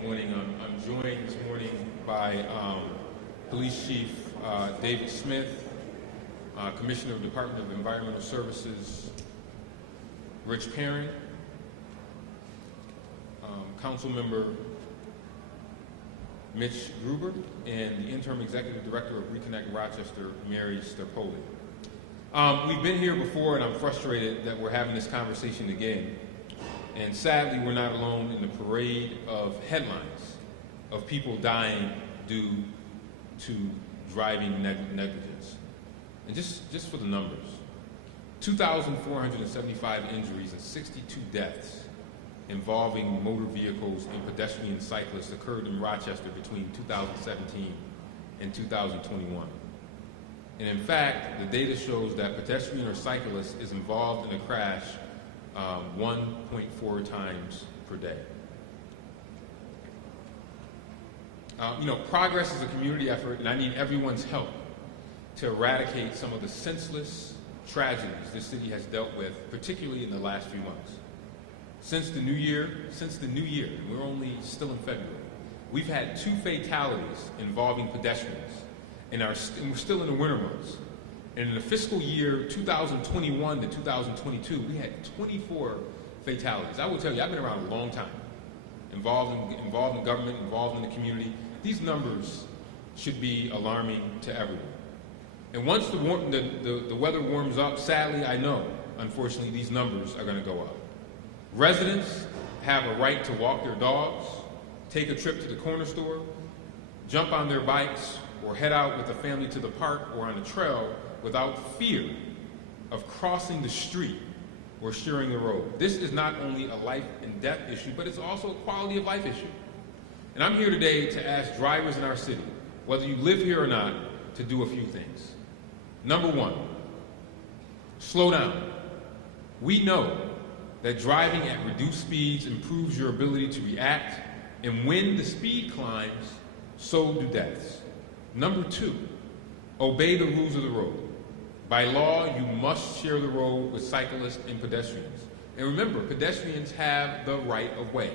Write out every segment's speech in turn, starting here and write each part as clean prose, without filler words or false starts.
Good morning. I'm joined this morning by Police Chief David Smith, Commissioner of the Department of Environmental Services Rich Perrin, Council Member Mitch Gruber, and the Interim Executive Director of Reconnect Rochester, Mary Sterpoli. We've been here before, and I'm frustrated that we're having this conversation again. And sadly, we're not alone in the parade of headlines of people dying due to driving negligence. And just for the numbers, 2,475 injuries and 62 deaths involving motor vehicles and pedestrian cyclists occurred in Rochester between 2017 and 2021. And in fact, the data shows that pedestrian or cyclist is involved in a crash 1.4 times per day. Progress is a community effort, and I need everyone's help to eradicate some of the senseless tragedies this city has dealt with, particularly in the last few months. Since the new year, and we're only still in February, we've had 2 fatalities involving pedestrians, and we're still in the winter months. And in the fiscal year 2021 to 2022, we had 24 fatalities. I will tell you, I've been around a long time, involved in government, involved in the community. These numbers should be alarming to everyone. And once the weather warms up, sadly, I know, unfortunately, these numbers are going to go up. Residents have a right to walk their dogs, take a trip to the corner store, jump on their bikes, or head out with a family to the park or on a trail without fear of crossing the street or sharing the road. This is not only a life and death issue, but it's also a quality of life issue. And I'm here today to ask drivers in our city, whether you live here or not, to do a few things. Number 1, slow down. We know that driving at reduced speeds improves your ability to react, and when the speed climbs, so do deaths. Number 2, obey the rules of the road. By law, you must share the road with cyclists and pedestrians. And remember, pedestrians have the right of way.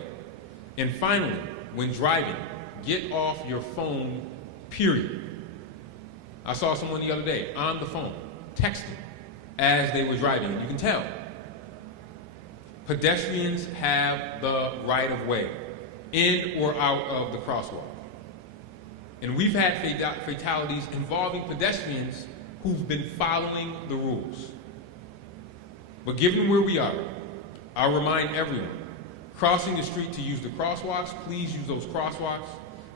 And finally, when driving, get off your phone, period. I saw someone the other day on the phone, texting as they were driving. You can tell. Pedestrians have the right of way, in or out of the crosswalk. And we've had fatalities involving pedestrians who've been following the rules. But given where we are, I'll remind everyone, crossing the street to use the crosswalks, please use those crosswalks.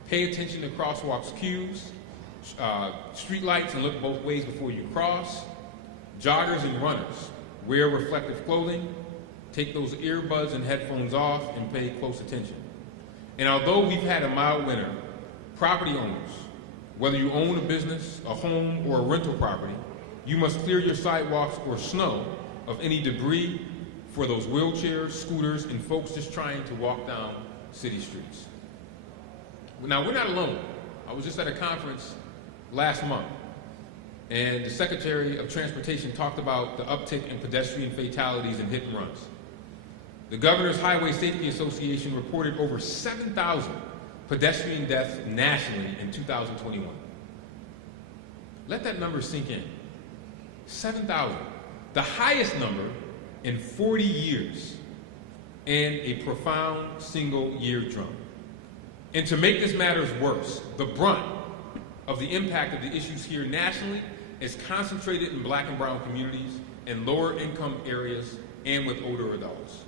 Pay attention to crosswalks cues, street lights, and look both ways before you cross. Joggers and runners, wear reflective clothing. Take those earbuds and headphones off and pay close attention. And although we've had a mild winter, property owners, whether you own a business, a home, or a rental property, you must clear your sidewalks or snow of any debris for those wheelchairs, scooters, and folks just trying to walk down city streets. Now, we're not alone. I was just at a conference last month, and the Secretary of Transportation talked about the uptick in pedestrian fatalities and hit and runs. The Governor's Highway Safety Association reported over 7,000 pedestrian deaths nationally in 2021. Let that number sink in. 7,000. The highest number in 40 years, and a profound single-year drum. And to make this matters worse, the brunt of the impact of the issues here nationally is concentrated in Black and brown communities and lower-income areas and with older adults.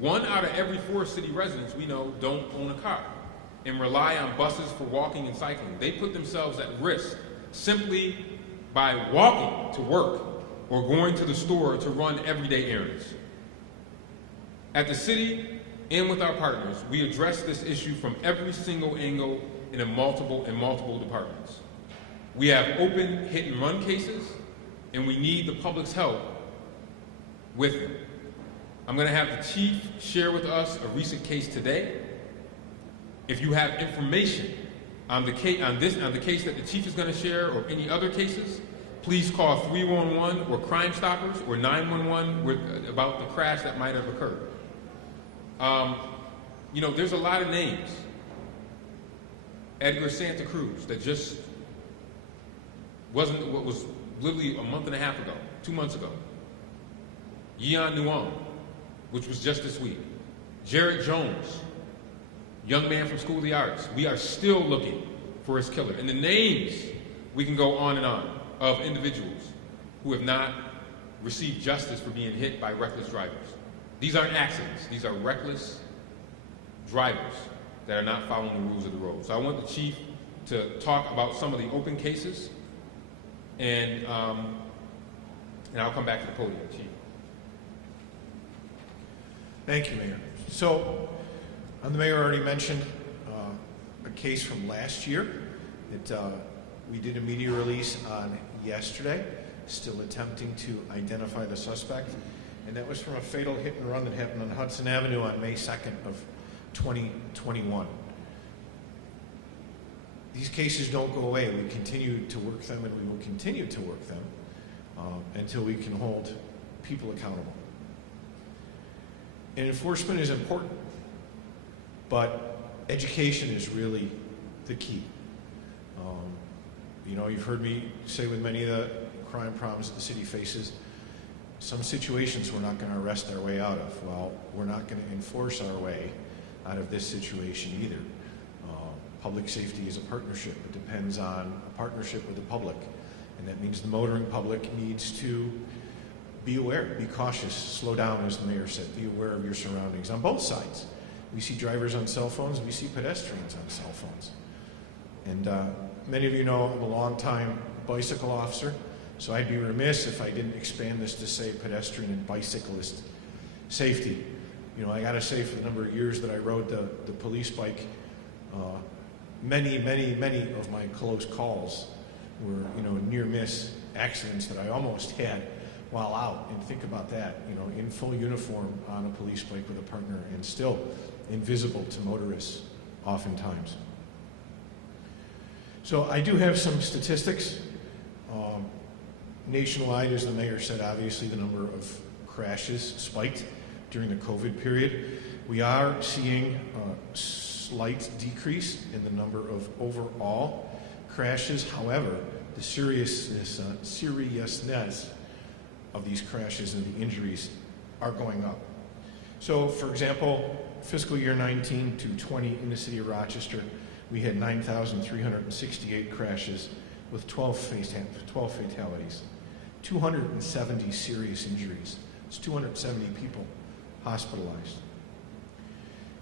1 out of every 4 city residents we know don't own a car and rely on buses for walking and cycling. They put themselves at risk simply by walking to work or going to the store to run everyday errands. At the city and with our partners, we address this issue from every single angle in multiple departments. We have open hit and run cases, and we need the public's help with them. I'm going to have the chief share with us a recent case today. If you have information on the case that the chief is going to share or any other cases, please call 311 or Crime Stoppers or 911 about the crash that might have occurred. There's a lot of names Edgar Santa Cruz, that just wasn't, what was literally a month and a half ago, 2 months ago. Yeon Nuong, which was just this week. Jared Jones, young man from School of the Arts. We are still looking for his killer. And the names, we can go on and on, of individuals who have not received justice for being hit by reckless drivers. These aren't accidents. These are reckless drivers that are not following the rules of the road. So I want the chief to talk about some of the open cases, and I'll come back to the podium, Chief. Thank you, Mayor. So, the mayor already mentioned a case from last year that we did a media release on yesterday, still attempting to identify the suspect, and that was from a fatal hit and run that happened on Hudson Avenue on May 2nd of 2021. These cases don't go away. We continue to work them, and we will continue to work them until we can hold people accountable. And enforcement is important, but education is really the key. You know, you've heard me say with many of the crime problems that the city faces, some situations we're not going to arrest our way out of. Well, we're not going to enforce our way out of this situation either. Public safety is a partnership. It depends on a partnership with the public. And that means the motoring public needs to be aware, be cautious, slow down, as the mayor said, be aware of your surroundings on both sides. We see drivers on cell phones, we see pedestrians on cell phones. And many of you know I'm a long-time bicycle officer, so I'd be remiss if I didn't expand this to say pedestrian and bicyclist safety. You know, I gotta say, for the number of years that I rode the police bike, many of my close calls were, you know, near-miss accidents that I almost had while out. And think about that, you know, in full uniform on a police bike with a partner and still invisible to motorists oftentimes. So I do have some statistics. Nationwide, as the mayor said, obviously the number of crashes spiked during the COVID period. We are seeing a slight decrease in the number of overall crashes. However, the seriousness of these crashes and the injuries are going up. So, for example, fiscal year 19 to 20 in the city of Rochester, we had 9,368 crashes with 12 fatalities, 270 serious injuries. It's 270 people hospitalized.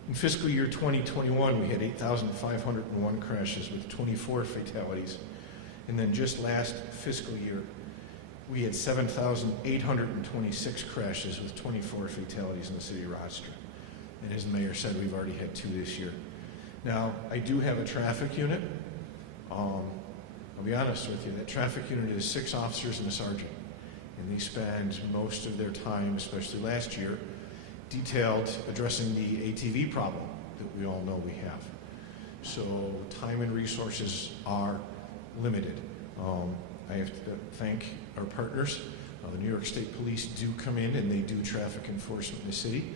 In fiscal year 2021, we had 8,501 crashes with 24 fatalities. And then just last fiscal year, we had 7,826 crashes with 24 fatalities in the city of Rochester. And as the mayor said, we've already had 2 this year. Now, I do have a traffic unit. I'll be honest with you, that traffic unit is 6 officers and a sergeant. And they spend most of their time, especially last year, detailed addressing the ATV problem that we all know we have. So time and resources are limited. I have to thank our partners. The New York State Police do come in and they do traffic enforcement in the city.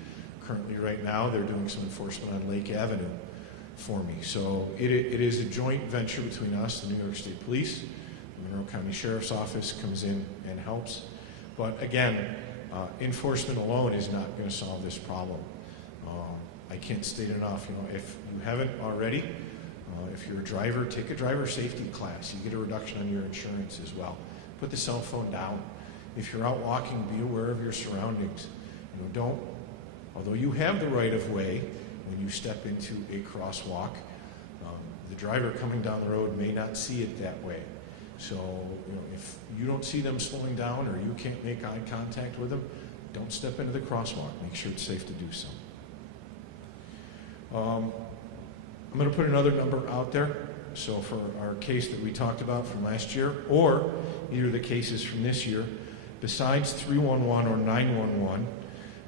Currently right now they're doing some enforcement on Lake Avenue for me. So it is a joint venture between us, the New York State Police, the Monroe County Sheriff's Office comes in and helps. But again, enforcement alone is not going to solve this problem. I can't state enough, you know, if you haven't already, if you're a driver, take a driver safety class. You get a reduction on your insurance as well. Put the cell phone down. If you're out walking, be aware of your surroundings. You know, although you have the right of way when you step into a crosswalk, the driver coming down the road may not see it that way. So, you know, if you don't see them slowing down or you can't make eye contact with them, don't step into the crosswalk. Make sure it's safe to do so. I'm going to put another number out there. So for our case that we talked about from last year, or either of the cases from this year, besides 311 or 911,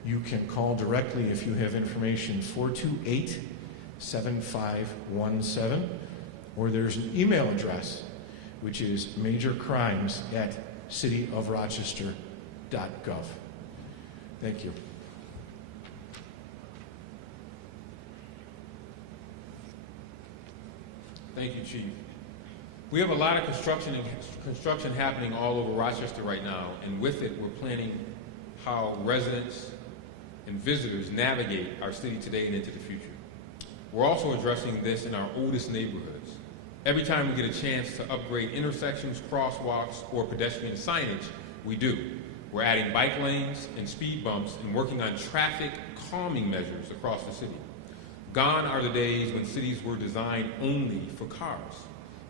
you can call directly if you have information, 428-7517, or there's an email address, which is majorcrimes@cityofrochester.gov. Thank you. Thank you, Chief. We have a lot of construction happening all over Rochester right now, and with it, we're planning how residents and visitors navigate our city today and into the future. We're also addressing this in our oldest neighborhoods. Every time we get a chance to upgrade intersections, crosswalks, or pedestrian signage, we do. We're adding bike lanes and speed bumps and working on traffic calming measures across the city. Gone are the days when cities were designed only for cars.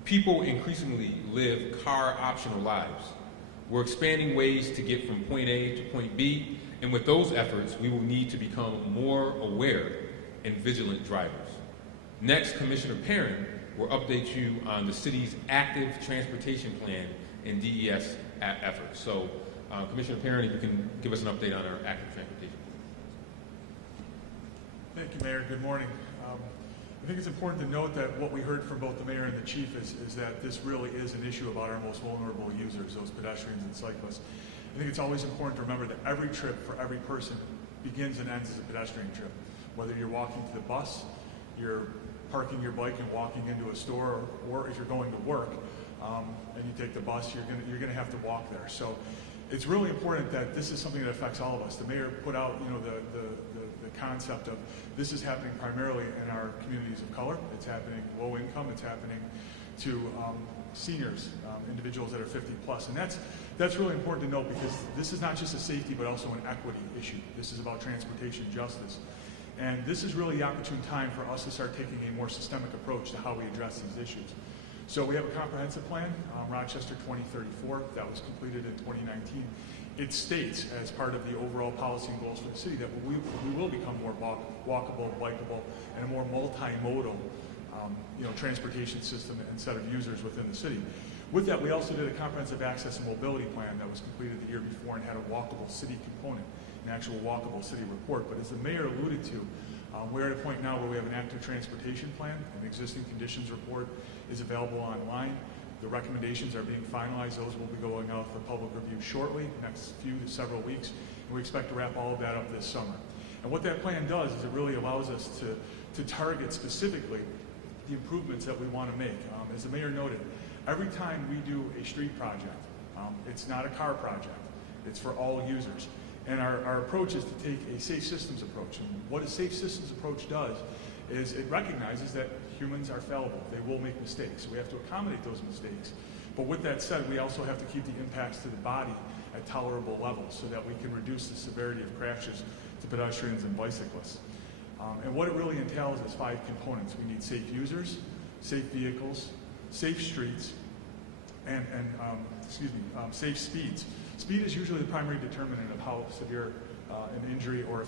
People increasingly live car-optional lives. We're expanding ways to get from point A to point B, and with those efforts, we will need to become more aware and vigilant drivers. Next, Commissioner Perrin will update you on the city's active transportation plan and DES efforts. So, Commissioner Perrin, if you can give us an update on our active transportation plan. Thank you, Mayor. Good morning. I think it's important to note that what we heard from both the mayor and the chief is that this really is an issue about our most vulnerable users, those pedestrians and cyclists. I think it's always important to remember that every trip for every person begins and ends as a pedestrian trip. Whether you're walking to the bus, you're parking your bike and walking into a store, or if you're going to work and you take the bus, you're gonna have to walk there. So it's really important that this is something that affects all of us. The mayor put out, the concept of this is happening primarily in our communities of color. It's happening low income. It's happening to seniors, individuals that are 50 plus, and that's really important to note because this is not just a safety but also an equity issue. This is about transportation justice, and this is really the opportune time for us to start taking a more systemic approach to how we address these issues. So we have a comprehensive plan, Rochester 2034, that was completed in 2019. It states, as part of the overall policy and goals for the city, that we will become more walkable, bikeable, and a more multimodal transportation system and set of users within the city. With that, we also did a comprehensive access and mobility plan that was completed the year before and had a walkable city component, an actual walkable city report. But as the mayor alluded to, we're at a point now where we have an active transportation plan. An existing conditions report is available online. The recommendations are being finalized. Those will be going out for public review shortly, next few to several weeks, and we expect to wrap all of that up this summer. And what that plan does is it really allows us to target specifically the improvements that we want to make. As the mayor noted, every time we do a street project, it's not a car project. It's for all users. And our approach is to take a safe systems approach. And what a safe systems approach does is it recognizes that humans are fallible. They will make mistakes. We have to accommodate those mistakes. But with that said, we also have to keep the impacts to the body at tolerable levels so that we can reduce the severity of crashes to pedestrians and bicyclists. And what it really entails is 5 components. We need safe users, safe vehicles, safe streets, and safe speeds. Speed is usually the primary determinant of how severe an injury or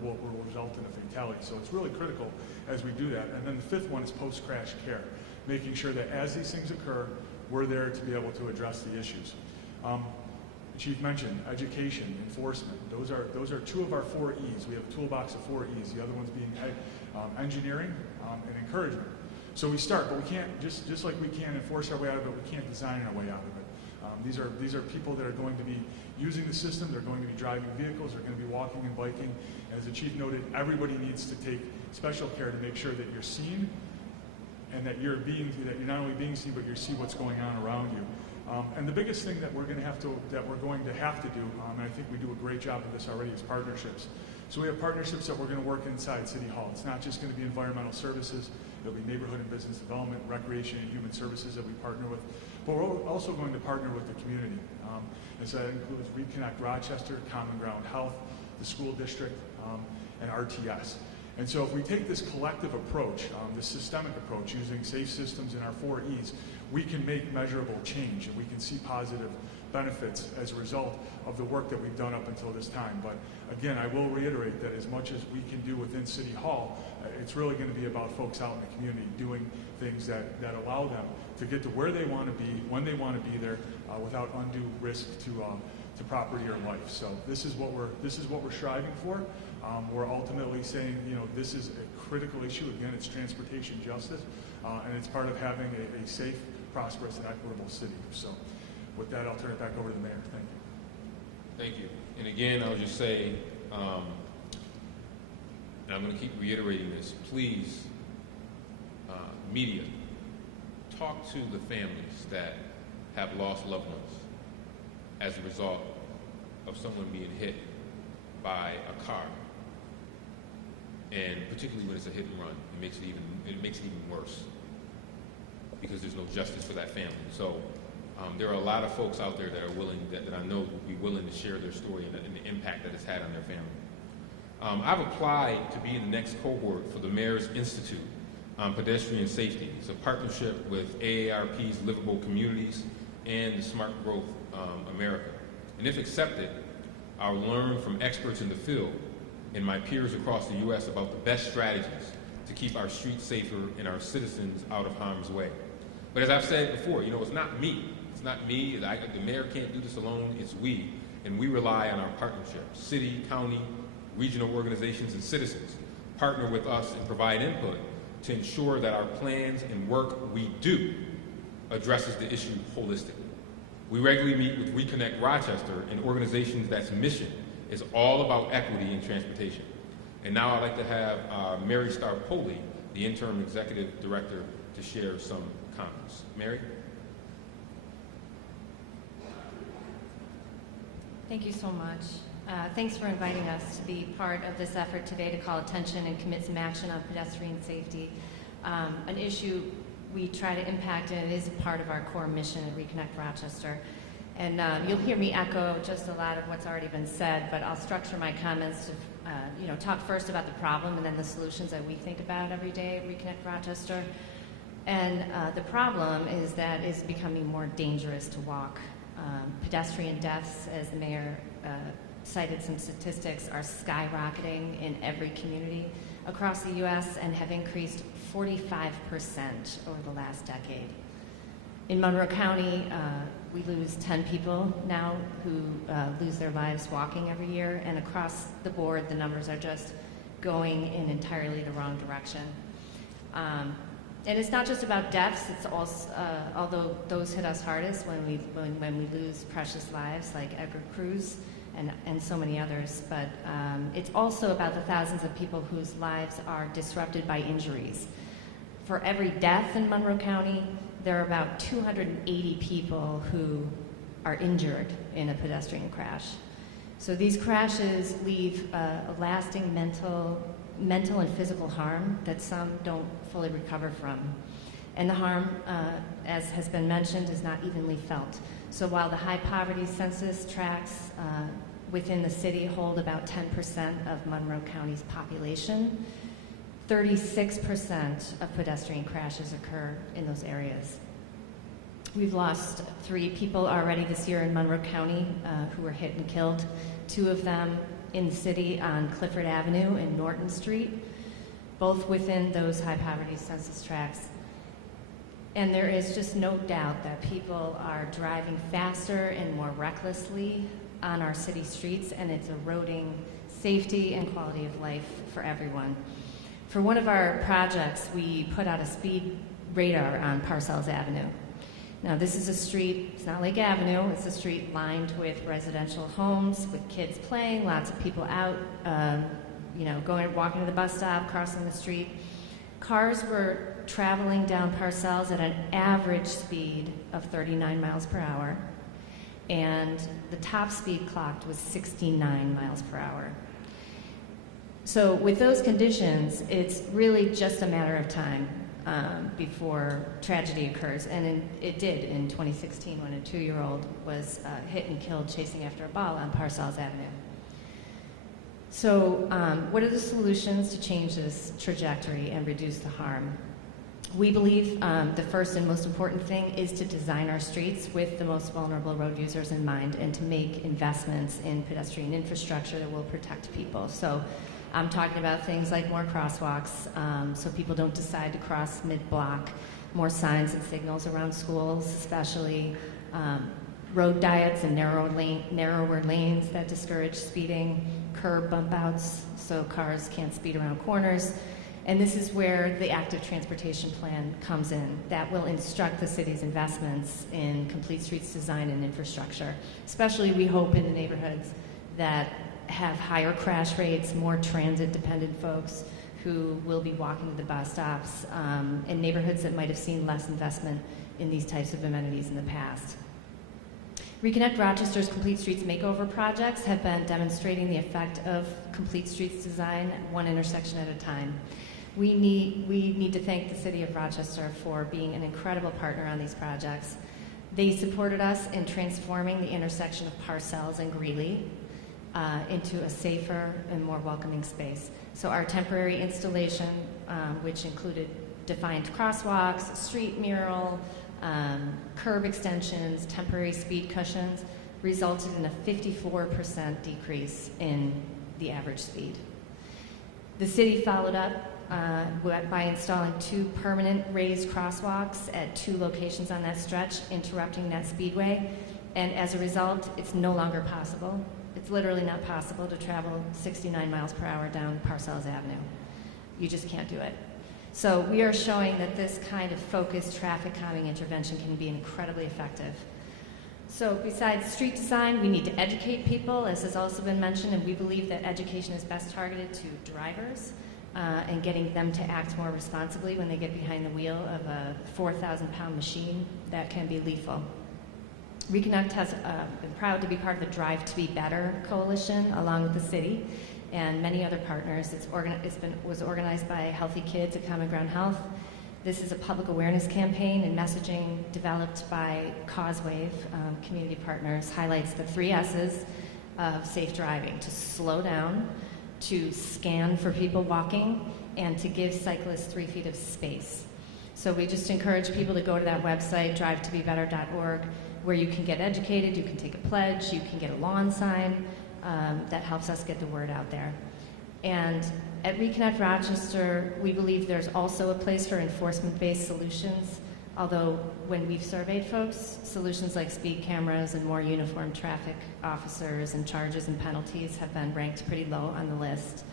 will result in a fatality. So it's really critical as we do that. And then the 5th one is post-crash care, making sure that as these things occur, we're there to be able to address the issues. The chief mentioned education, enforcement. Those are 2 of our 4 E's. We have a toolbox of 4 E's. The other ones being engineering and encouragement. So we start, but we can't just like we can't enforce our way out of it. We can't design our way out of it. These are people that are going to be using the system. They're going to be driving vehicles. They're going to be walking and biking. And as the chief noted, everybody needs to take special care to make sure that you're seen and that you're not only being seen, but you see what's going on around you. And the biggest thing that we're going to have to do, and I think we do a great job of this already, is partnerships. So we have partnerships that we're going to work inside City Hall. It's not just going to be environmental services. It'll be neighborhood and business development, recreation and human services that we partner with. But we're also going to partner with the community. And so that includes Reconnect Rochester, Common Ground Health, the school district, and RTS. And so if we take this collective approach, this systemic approach, using safe systems in our 4 E's, we can make measurable change and we can see positive benefits as a result of the work that we've done up until this time. But again, I will reiterate that as much as we can do within City Hall, it's really going to be about folks out in the community doing things that allow them to get to where they want to be, when they want to be there, without undue risk to property or life. So this is what we're striving for. We're ultimately saying, this is a critical issue. Again, it's transportation justice, and it's part of having a safe, prosperous, and equitable city. So with that, I'll turn it back over to the mayor. Thank you. Thank you. And again, I'll just say, and I'm going to keep reiterating this, please, media, talked to the families that have lost loved ones as a result of someone being hit by a car, and particularly when it's a hit and run, it makes it even worse because there's no justice for that family. So there are a lot of folks out there that are willing, that I know will be willing to share their story and the impact that it's had on their family. I've applied to be in the next cohort for the Mayor's Institute on Pedestrian Safety. It's a partnership with AARP's Livable Communities and the Smart Growth America. And if accepted, I'll learn from experts in the field and my peers across the U.S. about the best strategies to keep our streets safer and our citizens out of harm's way. But as I've said before, it's not me. It's not me. The mayor can't do this alone. It's we. And we rely on our partnerships. City, county, regional organizations, and citizens partner with us and provide input to ensure that our plans and work we do addresses the issue holistically. We regularly meet with Reconnect Rochester, an organization that's mission is all about equity in transportation. And now I'd like to have Mary Starpoli, the interim executive director, to share some comments. Mary? Thank you so much. Thanks for inviting us to be part of this effort today to call attention and commit some action on pedestrian safety, an issue we try to impact, and it is part of our core mission at Reconnect Rochester. And you'll hear me echo just a lot of what's already been said, but I'll structure my comments to talk first about the problem and then the solutions that we think about every day at Reconnect Rochester. And the problem is that it's becoming more dangerous to walk. Pedestrian deaths, as the mayor cited some statistics, are skyrocketing in every community across the U.S. and have increased 45% over the last decade. In Monroe County, we lose 10 people now who lose their lives walking every year, and across the board, the numbers are just going in entirely the wrong direction. And it's not just about deaths, it's also, although those hit us hardest when we lose precious lives like Edgar Cruz and so many others, but it's also about the thousands of people whose lives are disrupted by injuries. For every death in Monroe County, there are about 280 people who are injured in a pedestrian crash. So these crashes leave a lasting mental and physical harm that some don't fully recover from. And the harm, as has been mentioned, is not evenly felt. So while the high poverty census tracts within the city hold about 10% of Monroe County's population, 36% of pedestrian crashes occur in those areas. We've lost 3 people already this year in Monroe County who were hit and killed, 2 of them in the city on Clifford Avenue and Norton Street, both within those high poverty census tracts. And there is just no doubt that people are driving faster and more recklessly on our city streets, and it's eroding safety and quality of life for everyone. For one of our projects, we put out a speed radar on Parcells Avenue. Now, this is a street, it's not Lake Avenue, it's a street lined with residential homes, with kids playing, lots of people out, walking to the bus stop, crossing the street. Cars were traveling down Parcells at an average speed of 39 miles per hour, and the top speed clocked was 69 miles per hour. So with those conditions, it's really just a matter of time before tragedy occurs. And it did in 2016 when a 2-year-old was hit and killed chasing after a ball on Parcells Avenue. So what are the solutions to change this trajectory and reduce the harm? We believe the first and most important thing is to design our streets with the most vulnerable road users in mind and to make investments in pedestrian infrastructure that will protect people. So I'm talking about things like more crosswalks so people don't decide to cross mid-block, more signs and signals around schools, especially road diets and narrower lanes that discourage speeding, curb bump outs so cars can't speed around corners. And this is where the active transportation plan comes in. That will instruct the city's investments in complete streets design and infrastructure, especially we hope in the neighborhoods that have higher crash rates, more transit-dependent folks who will be walking to the bus stops in neighborhoods that might have seen less investment in these types of amenities in the past. Reconnect Rochester's Complete Streets Makeover projects have been demonstrating the effect of Complete Streets design one intersection at a time. We need to thank the City of Rochester for being an incredible partner on these projects. They supported us in transforming the intersection of Parcells and Greeley into a safer and more welcoming space. So our temporary installation, which included defined crosswalks, street mural, curb extensions, temporary speed cushions, resulted in a 54% decrease in the average speed. The city followed up by installing 2 permanent raised crosswalks at 2 locations on that stretch, interrupting that speedway. And as a result, it's no longer possible. It's literally not possible to travel 69 miles per hour down Parcells Avenue. You just can't do it. So we are showing that this kind of focused traffic calming intervention can be incredibly effective. So besides street design, we need to educate people, as has also been mentioned, and we believe that education is best targeted to drivers and getting them to act more responsibly when they get behind the wheel of a 4,000-pound machine that can be lethal. Reconnect has been proud to be part of the Drive to Be Better coalition along with the city and many other partners. It was organized by Healthy Kids at Common Ground Health. This is a public awareness campaign and messaging developed by Causewave community partners, highlights the 3 S's of safe driving: to slow down, to scan for people walking, and to give cyclists 3 feet of space. So we just encourage people to go to that website, drivetobebetter.org, where you can get educated, you can take a pledge, you can get a lawn sign. That helps us get the word out there. And at Reconnect Rochester, we believe there's also a place for enforcement-based solutions, although when we've surveyed folks, solutions like speed cameras and more uniformed traffic officers and charges and penalties have been ranked pretty low on the list.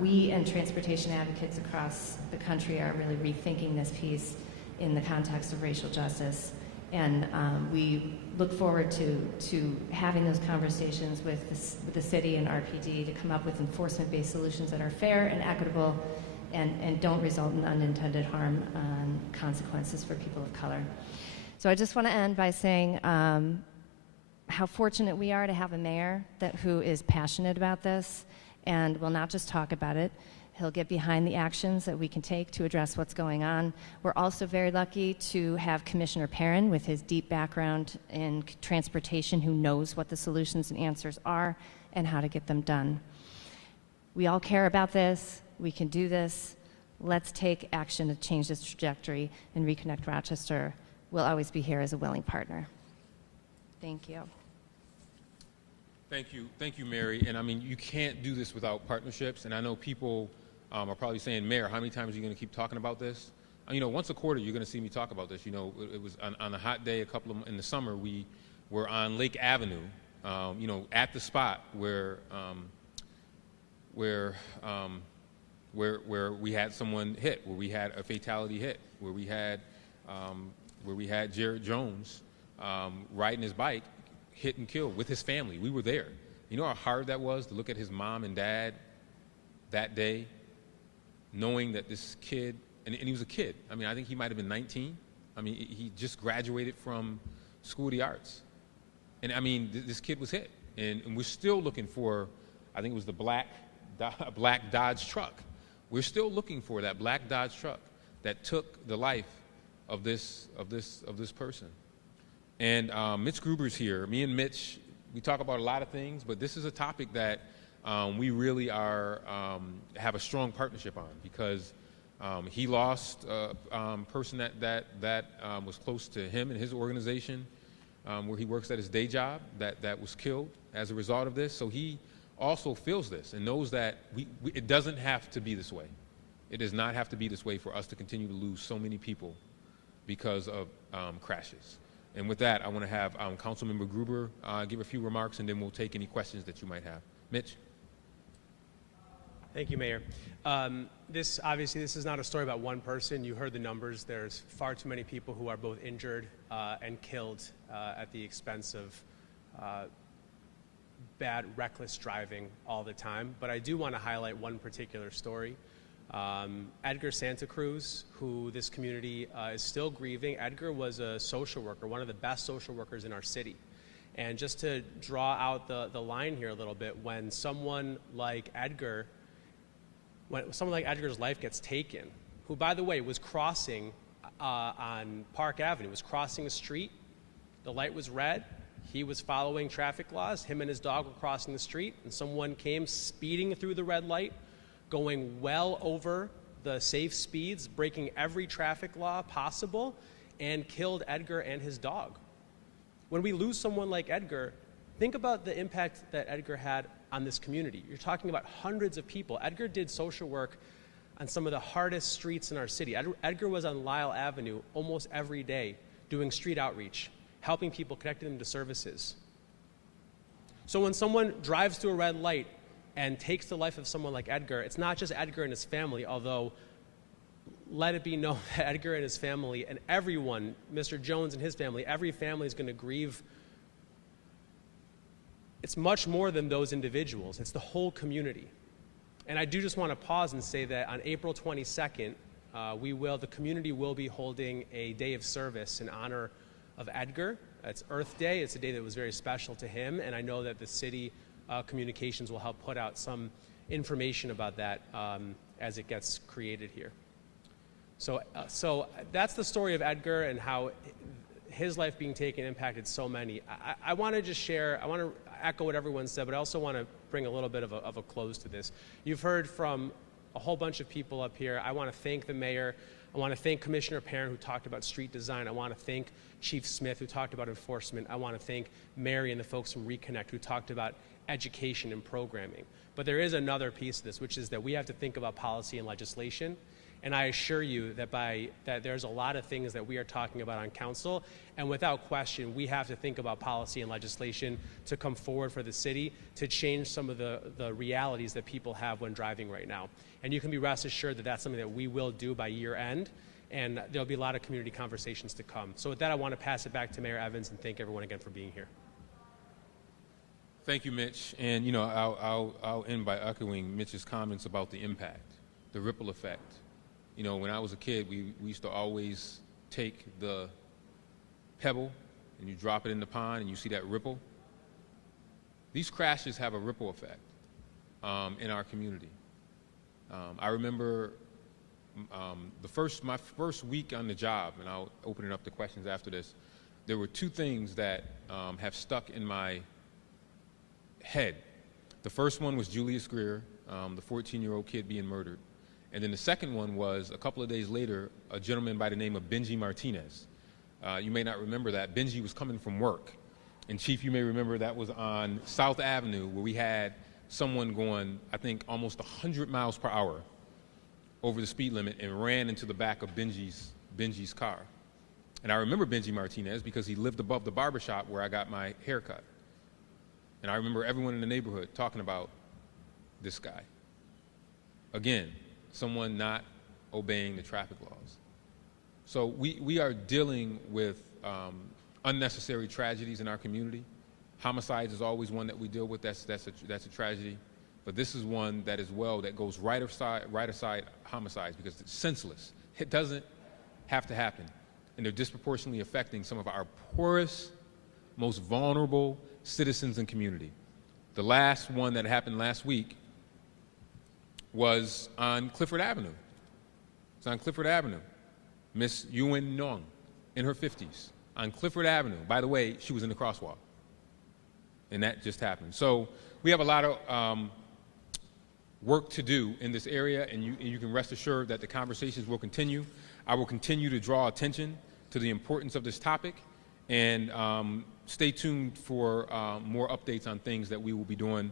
We and transportation advocates across the country are really rethinking this piece in the context of racial justice. And we look forward to having those conversations with the city and RPD to come up with enforcement-based solutions that are fair and equitable and don't result in unintended harm and consequences for people of color. So I just want to end by saying how fortunate we are to have a mayor who is passionate about this and will not just talk about it. He'll get behind the actions that we can take to address what's going on. We're also very lucky to have Commissioner Perrin, with his deep background in transportation, who knows what the solutions and answers are and how to get them done. We all care about this. We can do this. Let's take action to change this trajectory, and Reconnect Rochester will always be here as a willing partner. Thank you. Thank you, Mary. And I mean, you can't do this without partnerships. And I know people are probably saying, Mayor, how many times are you going to keep talking about this? You know, once a quarter, you're going to see me talk about this. You know, it was on a hot day in the summer, we were on Lake Avenue, you know, at the spot where we had someone hit, where we had a fatality hit, where we had Jared Jones riding his bike, hit and killed with his family. We were there. You know how hard that was to look at his mom and dad that day, knowing that this kid, and he was a kid. I mean, I think he might have been 19. I mean, he just graduated from School of the Arts. And I mean, this kid was hit. And we're still looking for, I think it was the black Dodge truck. We're still looking for that black Dodge truck that took the life of this person. And Mitch Gruber's here. Me and Mitch, we talk about a lot of things, but this is a topic that we really have a strong partnership on, because he lost a person that was close to him and his organization, where he works at his day job, that was killed as a result of this. So he also feels this and knows that it doesn't have to be this way. It does not have to be this way for us to continue to lose so many people because of crashes. And with that, I want to have Councilmember Gruber give a few remarks, and then we'll take any questions that you might have. Mitch? Thank you, Mayor. This is not a story about one person. You heard the numbers. There's far too many people who are both injured and killed at the expense of bad, reckless driving all the time. But I do want to highlight one particular story. Edgar Santa Cruz, who this community is still grieving. Edgar was a social worker, one of the best social workers in our city. And just to draw out the line here a little bit, when someone like Edgar's life gets taken, who, by the way, was crossing on Park Avenue, was crossing a street, the light was red, he was following traffic laws, him and his dog were crossing the street, and someone came speeding through the red light, going well over the safe speeds, breaking every traffic law possible, and killed Edgar and his dog. When we lose someone like Edgar, think about the impact that Edgar had on this community. You're talking about hundreds of people. Edgar did social work on some of the hardest streets in our city. Edgar was on Lyle Avenue almost every day doing street outreach, helping people, connecting them to services. So when someone drives through a red light and takes the life of someone like Edgar, it's not just Edgar and his family, although let it be known that Edgar and his family and everyone, Mr. Jones and his family, every family is going to grieve. It's much more than those individuals. It's the whole community. And I do just want to pause and say that on April 22nd, the community will be holding a day of service in honor of Edgar. It's Earth Day. It's a day that was very special to him, and I know that the city communications will help put out some information about that as it gets created here. So that's the story of Edgar and how his life being taken impacted so many. I want to just share, I want to echo what everyone said, but I also want to bring a little bit of a close to this. You've heard from a whole bunch of people up here. I want to thank the mayor. I want to thank Commissioner Parent, who talked about street design. I want to thank Chief Smith, who talked about enforcement. I want to thank Mary and the folks from Reconnect, who talked about education and programming. But there is another piece of this, which is that we have to think about policy and legislation. And I assure you that there's a lot of things that we are talking about on council, and without question, we have to think about policy and legislation to come forward for the city to change some of the realities that people have when driving right now. And you can be rest assured that that's something that we will do by year end, and there'll be a lot of community conversations to come. So with that, I want to pass it back to Mayor Evans and thank everyone again for being here. Thank you, Mitch. And I'll end by echoing Mitch's comments about the impact, the ripple effect. When I was a kid, we used to always take the pebble and you drop it in the pond and you see that ripple. These crashes have a ripple effect in our community. I remember my first week on the job, and I'll open it up to questions after this. There were two things that have stuck in my head. The first one was Julius Greer, the 14-year-old kid being murdered. And then the second one was, a couple of days later, a gentleman by the name of Benji Martinez. You may not remember that. Benji was coming from work. And Chief, you may remember that was on South Avenue, where we had someone going, I think, almost 100 miles per hour over the speed limit and ran into the back of Benji's car. And I remember Benji Martinez because he lived above the barbershop where I got my haircut. And I remember everyone in the neighborhood talking about this guy. Again, someone not obeying the traffic laws. So we are dealing with unnecessary tragedies in our community. Homicides is always one that we deal with. That's a tragedy. But this is one that goes right aside homicides because it's senseless. It doesn't have to happen. And they're disproportionately affecting some of our poorest, most vulnerable citizens and community. The last one that happened last week was on Clifford Avenue. It's on Clifford Avenue. Miss Yuen Nong, in her 50s, on Clifford Avenue. By the way, she was in the crosswalk. And that just happened. So we have a lot of work to do in this area, and you can rest assured that the conversations will continue. I will continue to draw attention to the importance of this topic, and stay tuned for more updates on things that we will be doing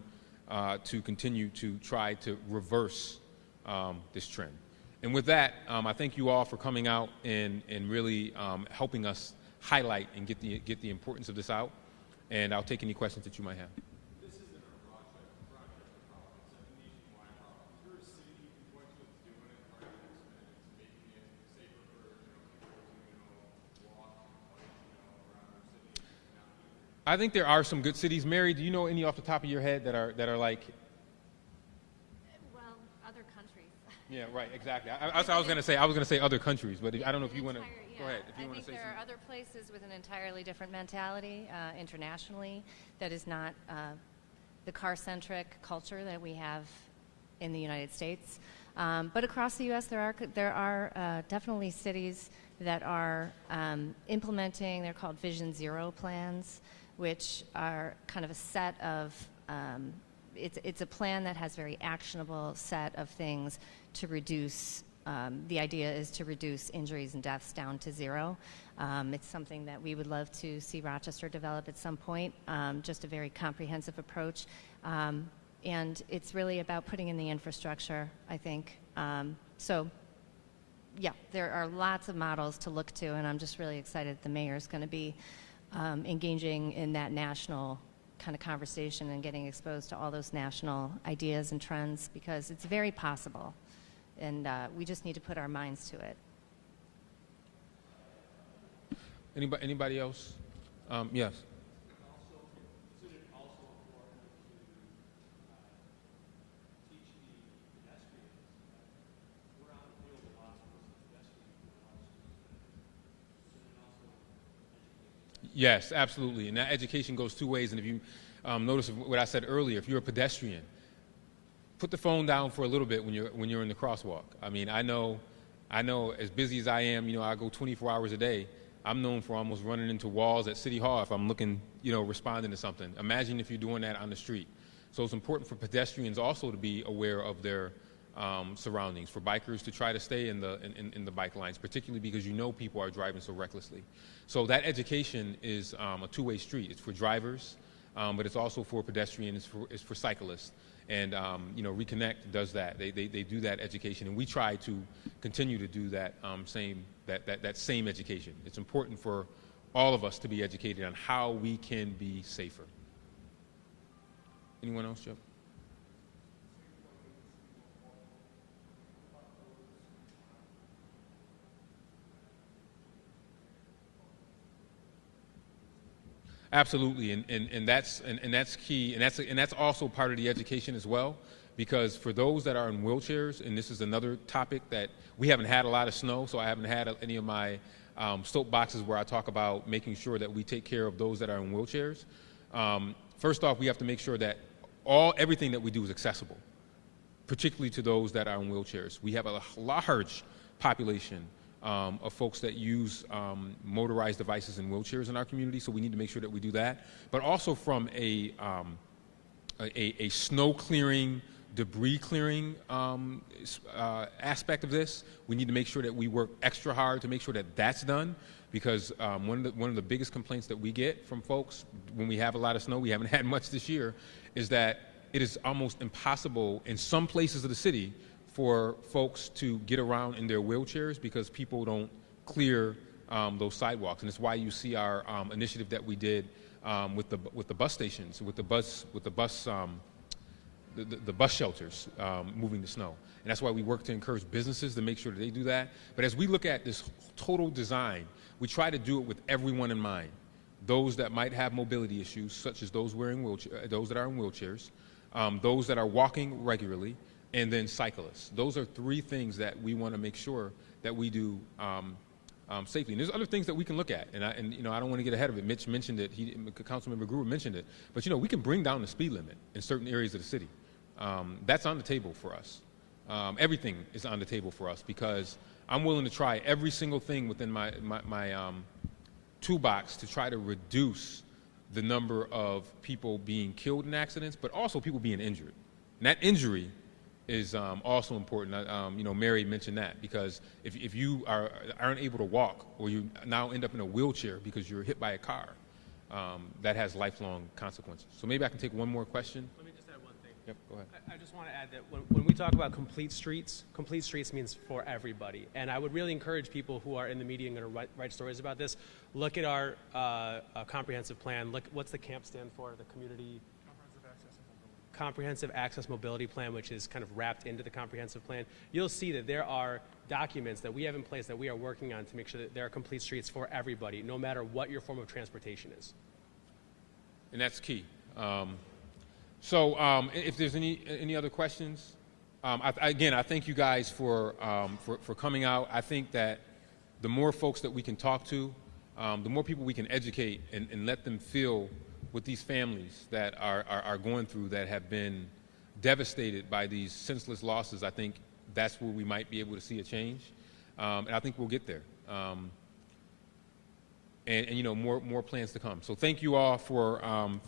to continue to try to reverse this trend. And with that, I thank you all for coming out and really helping us highlight and get the importance of this out. And I'll take any questions that you might have. This isn't a project problem, it's a nationwide problem. Is there a city you can point to that's doing it right and it's making it safer for people to walk, bike, around our city? I think there are some good cities. Mary, do you know any off the top of your head that are like? Well, other countries. Yeah, right, exactly. I was going to say other countries, but I don't know if you want to. Go ahead. If you I want to think say there something. are other places with an entirely different mentality internationally that is not the car-centric culture that we have in the United States. But across the U.S., there are definitely cities that are implementing. They're called Vision Zero plans, which are kind of a set of. It's a plan that has very actionable set of things to reduce. The idea is to reduce injuries and deaths down to zero. It's something that we would love to see Rochester develop at some point, just a very comprehensive approach. And it's really about putting in the infrastructure, I think. Yeah, there are lots of models to look to, and I'm just really excited the mayor's going to be engaging in that national kind of conversation and getting exposed to all those national ideas and trends, because it's very possible. And we just need to put our minds to it. Anybody else? Yes. Yes, absolutely. And that education goes two ways. And if you notice what I said earlier, if you're a pedestrian, put the phone down for a little bit when you're in the crosswalk. I mean, I know, as busy as I am, I go 24 hours a day. I'm known for almost running into walls at City Hall if I'm looking, responding to something. Imagine if you're doing that on the street. So it's important for pedestrians also to be aware of their surroundings, for bikers to try to stay in the bike lines, particularly because people are driving so recklessly. So that education is a two-way street. It's for drivers, but it's also for pedestrians, it's for cyclists. And Reconnect does that. They do that education, and we try to continue to do that same education. It's important for all of us to be educated on how we can be safer. Anyone else, Jeff? Absolutely, and that's key, and that's also part of the education as well, because for those that are in wheelchairs, and this is another topic that we haven't had a lot of snow, so I haven't had any of my soapboxes where I talk about making sure that we take care of those that are in wheelchairs. First off, we have to make sure that everything that we do is accessible, particularly to those that are in wheelchairs. We have a large population of folks that use motorized devices and wheelchairs in our community, so we need to make sure that we do that. But also from a snow clearing, debris clearing aspect of this, we need to make sure that we work extra hard to make sure that that's done, because one of the biggest complaints that we get from folks when we have a lot of snow, we haven't had much this year, is that it is almost impossible in some places of the city for folks to get around in their wheelchairs because people don't clear those sidewalks. And it's why you see our initiative that we did with the bus stations, with the bus shelters moving the snow. And that's why we work to encourage businesses to make sure that they do that. But as we look at this total design, we try to do it with everyone in mind. Those that might have mobility issues, such as those that are in wheelchairs, those that are walking regularly, and then cyclists. Those are three things that we want to make sure that we do safely. And there's other things that we can look at, and I don't want to get ahead of it. Mitch mentioned it. Councilmember Gruber mentioned it. But we can bring down the speed limit in certain areas of the city. That's on the table for us. Everything is on the table for us, because I'm willing to try every single thing within my toolbox to try to reduce the number of people being killed in accidents, but also people being injured. And that injury is also important. Mary mentioned that, because if you aren't able to walk, or you now end up in a wheelchair because you're hit by a car, that has lifelong consequences. So maybe I can take one more question. Let me just add one thing. Yep, go ahead. I just want to add that when we talk about complete streets means for everybody. And I would really encourage people who are in the media and going to write stories about this, look at our comprehensive plan. Look, what's the CAMP stand for? The Community Comprehensive Access Mobility Plan, which is kind of wrapped into the comprehensive plan. You'll see that there are documents that we have in place that we are working on to make sure that there are complete streets for everybody, no matter what your form of transportation is. And that's key. So if there's any other questions, Again, I thank you guys for coming out. I think that the more folks that we can talk to, the more people we can educate and let them feel what these families that are going through, that have been devastated by these senseless losses, I think that's where we might be able to see a change. And I think we'll get there. And you know, more plans to come. So thank you all for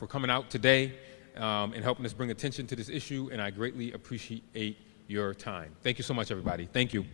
coming out today and helping us bring attention to this issue, and I greatly appreciate your time. Thank you so much, everybody. Thank you.